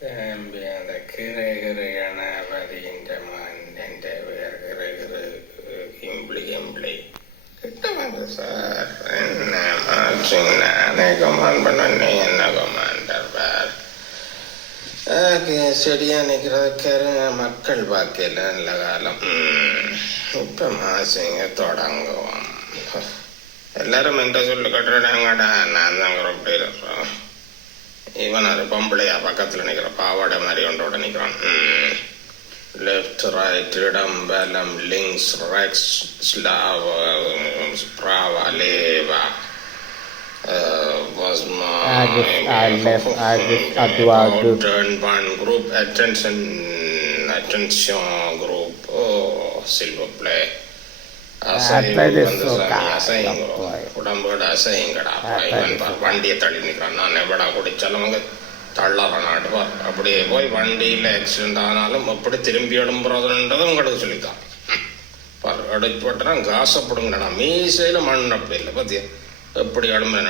அந்த கீரை கீரையான பதிகின்ற மந்தென்று பெயர் கீரை கீரை கிம்பிளி கிம்பிளி கிட்ட வந்து சார் என்ன? மாற்றிங்கன்னா நானே கமாண்ட் பண்ணே என்ன கமாண்டர் பார் செடியாக நிற்கிறதுக்காரு மக்கள் பார்க்கல நல்ல காலம் இப்போ மாசிங்க தொடங்குவோம் எல்லாரும் என்கிட்ட சொல்லு கட்டுறாங்கடா நான் தான் இவன் ஒரு பொம்பளையா பக்கத்தில் நிற்கிற பாவாடை மாதிரி ஒன்றோட நிற்கிறான் லெஃப்ட் ரைட் இடம் பலம் links right Slav ஸ்ப்ராவா லேவா Agus, ah, left, agus, adu, adu. Turn one group, attention, attention group. Oh, silver play. உடம்போட அசைங்கடா இவன் பார் வண்டியை தள்ளி நிற்கிறான் நான் எவ்வளோ குடிச்சாலும் அவங்க தள்ளற நாட்டுவார் அப்படியே போய் வண்டியில் ஆக்சிடென்ட் ஆனாலும் எப்படி திரும்பி எழும்புறதுன்றதை உங்களுக்கு சொல்லித்தான். பார் அடிப்பட்டுறான் காசப்படுங்கடா மீசையில் மண் அப்படி இல்லை பார்த்தியா எப்படி எழும்புறேன்